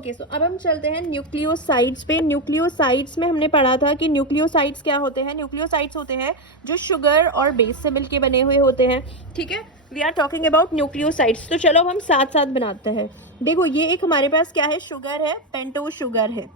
Okay so अब हम चलते हैं न्यूक्लियोसाइड्स पे। न्यूक्लियोसाइड्स में हमने पढ़ा था कि न्यूक्लियोसाइड्स क्या होते हैं। न्यूक्लियोसाइड्स होते हैं जो शुगर और बेस से मिलके बने हुए होते हैं। ठीक है, we are talking about nucleosides. तो चलो अब हम साथ साथ बनाते हैं। देखो ये एक हमारे पास क्या है, शुगर है, पेंटोज शुगर है।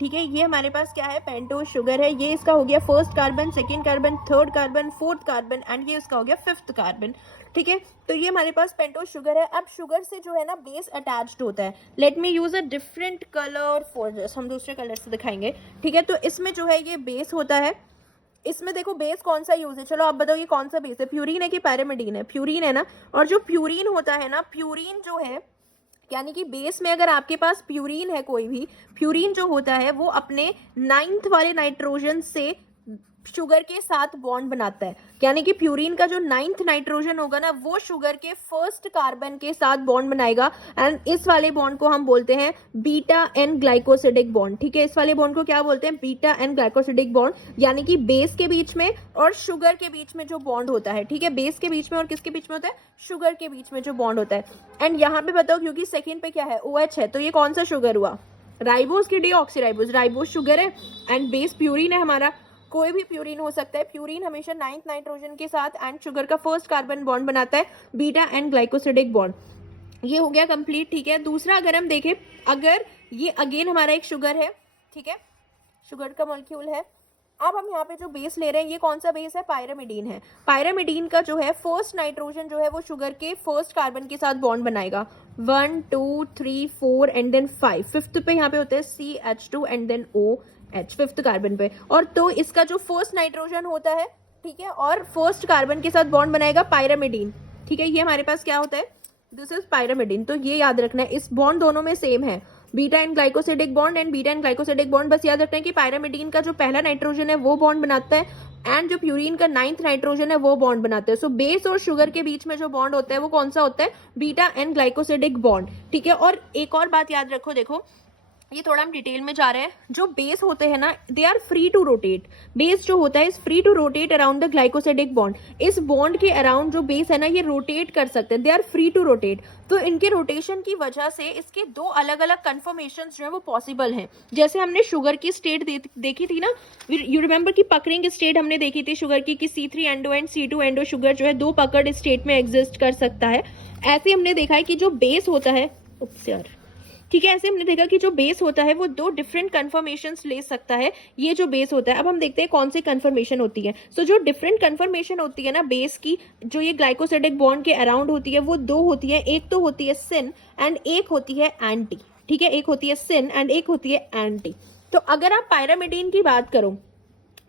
ठीक है, ये हमारे पास क्या है, पेंटोज शुगर है। ये इसका हो गया first carbon, second carbon, third carbon, fourth carbon and ये इसका हो गया फिफ्थ कार्बन। ठीक है, तो ये हमारे पास पेंटोज शुगर है। अब शुगर से जो है ना बेस अटैच्ड होता है। Let me use a different colour for this, हम दूसरे कलर से दिखाएंगे। ठीक है, तो इसमें जो है ये बेस होता है। इसमें देखो बेस कौन सा यूज है, चलो आप बताओ ये कौन सा बेस है, प्यूरिन है कि पैरामिडीन है? प्यूरिन है ना। और जो प्यूरिन होता है ना, प्यूरिन जो है यानी कि बेस में अगर आपके पास प्यूरिन है कोई भी, प्यूरिन जो होता है वो अपने 9th वाले नाइट्रोजन से शुगर के साथ बॉन्ड बनाता है। यानी कि प्यूरिन का जो 9th नाइट्रोजन होगा ना वो शुगर के फर्स्ट कार्बन के साथ बॉन्ड बनाएगा एंड इस वाले बॉन्ड को हम बोलते हैं बीटा एन ग्लाइकोसिडिक बॉन्ड। ठीक है, इस वाले बॉन्ड को क्या बोलते हैं, बीटा एन ग्लाइकोसिडिक बॉन्ड। यानी कि बेस के बीच में और शुगर के बीच में जो बॉन्ड होता है। ठीक है, बेस के बीच में और किसके बीच में होता है, शुगर के बीच में जो बॉन्ड होता है। एंड यहाँ पे बताओ क्योंकि सेकेंड पे क्या है, OH है, तो ये कौन सा शुगर हुआ, राइबोज की डीऑक्सीराइबोज। राइबोज शुगर है एंड बेस प्यूरिन है हमारा। कोई भी प्यूरिन हो सकता है। प्यूरिन हमेशा 9th नाइट्रोजन के साथ एंड शुगर का फर्स्ट कार्बन बॉन्ड बनाता है, बीटा एंड ग्लाइकोसिडिक बॉन्ड। ये हो गया कंप्लीट। ठीक है, दूसरा अगर हम देखें, अगर ये अगेन हमारा एक शुगर है, ठीक है, शुगर का मॉलिक्यूल है। अब हम यहाँ पे जो बेस ले रहे हैं ये कौन सा बेस है, पायरामिडीन है। पायरामिडीन का जो है फर्स्ट नाइट्रोजन जो है वो शुगर के फर्स्ट कार्बन के साथ बॉन्ड बनाएगा, 1 2 3 4 एंड देन 5। फिफ्थ पे यहाँ पे होता है CH2 and then OH fifth carbon पे। और तो इसका जो फर्स्ट नाइट्रोजन होता है, ठीक है, और फर्स्ट कार्बन के साथ बॉन्ड बनाएगा पायरामिडीन। ठीक है, ये हमारे पास क्या होता है, दिस इज पायरामिडीन। तो ये याद रखना है, इस बॉन्ड दोनों में सेम है, beta and glycosidic bond and beta and glycosidic bond. बस याद रखना है कि पायरामिडीन का जो पहला नाइट्रोजन है वो बॉन्ड बनाता है एंड जो प्यूरिन का 9th नाइट्रोजन है वो बॉन्ड बनाते हैं। सो बेस और शुगर के बीच में जो बॉन्ड होता है वो कौन सा होता है, बीटा एंड ग्लाइकोसिडिक बॉन्ड। ठीक है, और एक और बात याद रखो, देखो ये थोड़ा हम डिटेल में जा रहे हैं। जो बेस होते हैं ना they are free to rotate. Base जो होता है is free to rotate around the glycosidic bond. इस बॉन्ड के अराउंड जो बेस है ना ये रोटेट कर सकते हैं, they are free to rotate. तो इनके रोटेशन की वजह से इसके दो अलग अलग कन्फर्मेशन जो है वो पॉसिबल हैं। जैसे हमने शुगर की स्टेट देखी थी ना, यू रिमेंबर की पकड़िंग स्टेट हमने देखी थी शुगर की कि C3 endo and C2 endo sugar जो है दो पकड़ स्टेट में एग्जिस्ट कर सकता है। ऐसे हमने देखा है कि जो बेस होता है, ठीक है, ऐसे हमने देखा कि जो बेस होता है वो दो डिफरेंट कन्फर्मेशंस ले सकता है। ये जो बेस होता है, अब हम देखते हैं कौन सी कन्फर्मेशन होती है। सो जो डिफरेंट कन्फर्मेशन होती है ना बेस की, जो ये ग्लाइकोसिडिक बॉन्ड के अराउंड होती है वो दो होती है। एक तो होती है सिन एंड एक होती है एंटी। ठीक है, एक होती है सिन एंड एक होती है एंटी। तो अगर आप पायरामिडीन की बात करो,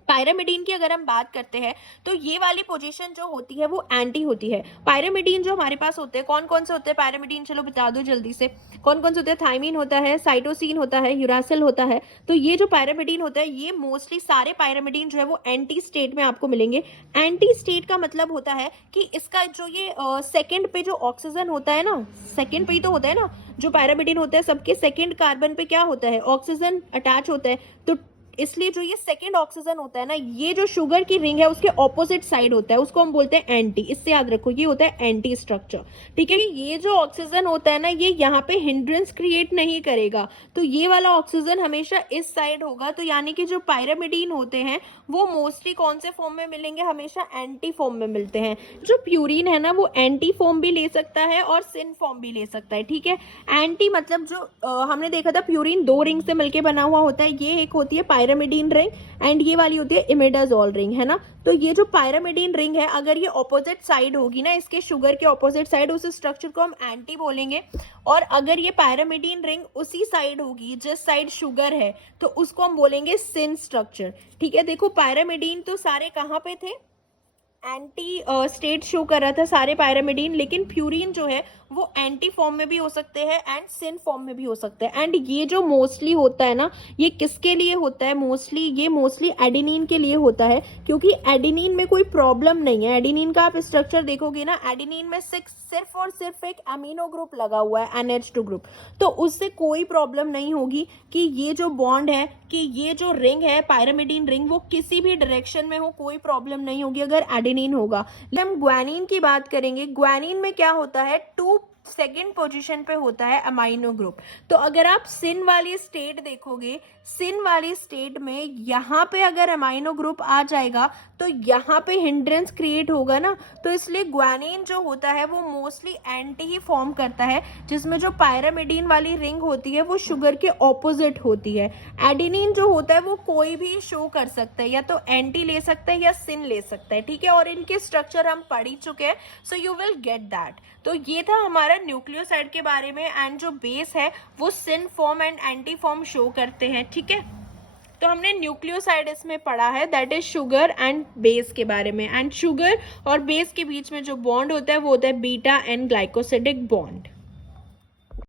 पायरामिडीन की अगर हम बात करते हैं तो ये वाली पोजीशन जो होती है वो एंटी होती है। पायरामिडीन जो हमारे पास होते हैं, कौन कौन से होते हैं पायरामिडीन, चलो बता दो जल्दी से, कौन कौन से होते हैं, थाइमीन होता है, साइटोसिन होता है, यूरासिल होता है। तो ये जो पायरामिडीन होता है ये मोस्टली सारे पायरामिडीन जो है वो एंटी स्टेट में आपको मिलेंगे। एंटी स्टेट का मतलब होता है कि इसका जो ये सेकेंड पे जो ऑक्सीजन होता है ना, सेकेंड पे ही तो होता है ना, जो पायरामिडीन होता है सबके सेकेंड कार्बन पे क्या होता है, ऑक्सीजन अटैच होता है। तो इसलिए जो ये सेकेंड ऑक्सीजन होता है ना, ये जो शुगर की रिंग है उसके ऑपोजिट साइड होता है, उसको हम बोलते हैं एंटी। इससे याद रखो ये होता है एंटी स्ट्रक्चर। ठीक है, ये जो ऑक्सीजन होता है ना ये यहाँ पे हिंड्रेंस क्रिएट नहीं करेगा, तो ये वाला ऑक्सीजन हमेशा इस साइड होगा। तो यानी कि जो पायरामिडीन होते हैं वो मोस्टली कौन से फॉर्म में मिलेंगे, हमेशा एंटी फॉर्म में मिलते हैं। जो प्यूरिन है ना वो एंटी फॉर्म भी ले सकता है और सिन फॉर्म भी ले सकता है। ठीक है, एंटी मतलब जो हमने देखा था प्यूरिन दो रिंग से मिलकर बना हुआ होता है, ये एक होती है पायरामिडीन रिंग एंड ये वाली होती है इमिडाजोल रिंग, है ना। तो ये जो पायरामिडीन रिंग है अगर ये ऑपोजिट साइड होगी ना, इसके शुगर के ऑपोजिट साइड, उस स्ट्रक्चर को हम एंटी बोलेंगे। और अगर ये पायरामिडीन रिंग उसी साइड होगी जिस साइड शुगर है तो उसको हम बोलेंगे सिन स्ट्रक्चर। ठीक है, देखो पायरामिडीन तो सारे कहाँ पे थे, एंटी स्टेट शो कर रहा था सारे पायरामिडीन, लेकिन प्यूरिन जो है वो एंटी फॉर्म में भी हो सकते हैं एंड सिन फॉर्म में भी हो सकते हैं। एंड ये जो मोस्टली होता है ना ये किसके लिए होता है, मोस्टली ये मोस्टली एडिनिन के लिए होता है, क्योंकि एडिनिन में कोई प्रॉब्लम नहीं है। एडिनिन का आप स्ट्रक्चर देखोगे ना, एडिनिन में सिर्फ और सिर्फ एक अमीनो ग्रुप लगा हुआ है, NH2 ग्रुप, तो उससे कोई प्रॉब्लम नहीं होगी कि ये जो बॉन्ड है, कि ये जो रिंग है पायरामिडीन रिंग, वो किसी भी डायरेक्शन में हो, कोई प्रॉब्लम नहीं होगी अगर एडिनिन होगा। हम ग्वानिन की बात करेंगे, ग्वानिन में क्या होता है, टू सेकेंड पोजीशन पे होता है अमाइनो ग्रुप। तो अगर आप सिन वाली स्टेट देखोगे, सिन वाली स्टेट में यहाँ पे अगर अमाइनो ग्रुप आ जाएगा तो यहाँ पे हिंड्रेंस क्रिएट होगा ना, तो इसलिए ग्वानिन जो होता है वो मोस्टली एंटी ही फॉर्म करता है, जिसमें जो पायरामिडीन वाली रिंग होती है वो शुगर के ऑपोजिट होती है। एडेनिन जो होता है वो कोई भी शो कर सकता है, या तो एंटी ले सकता है या सिन ले सकता है, ठीक है, और इनके स्ट्रक्चर हम पढ़ ही चुके हैं, so you will get that. तो ये था हमारा न्यूक्लियोसाइड के बारे में, एंड जो बेस है वो syn form and anti form show करते हैं, ठीक है। तो हमने न्यूक्लियोसाइड इसमें पढ़ा है, that is sugar and base के बारे में, एंड शुगर और बेस के बीच में जो बॉन्ड होता है वो होता है बीटा एंड ग्लाइकोसिडिक बॉन्ड।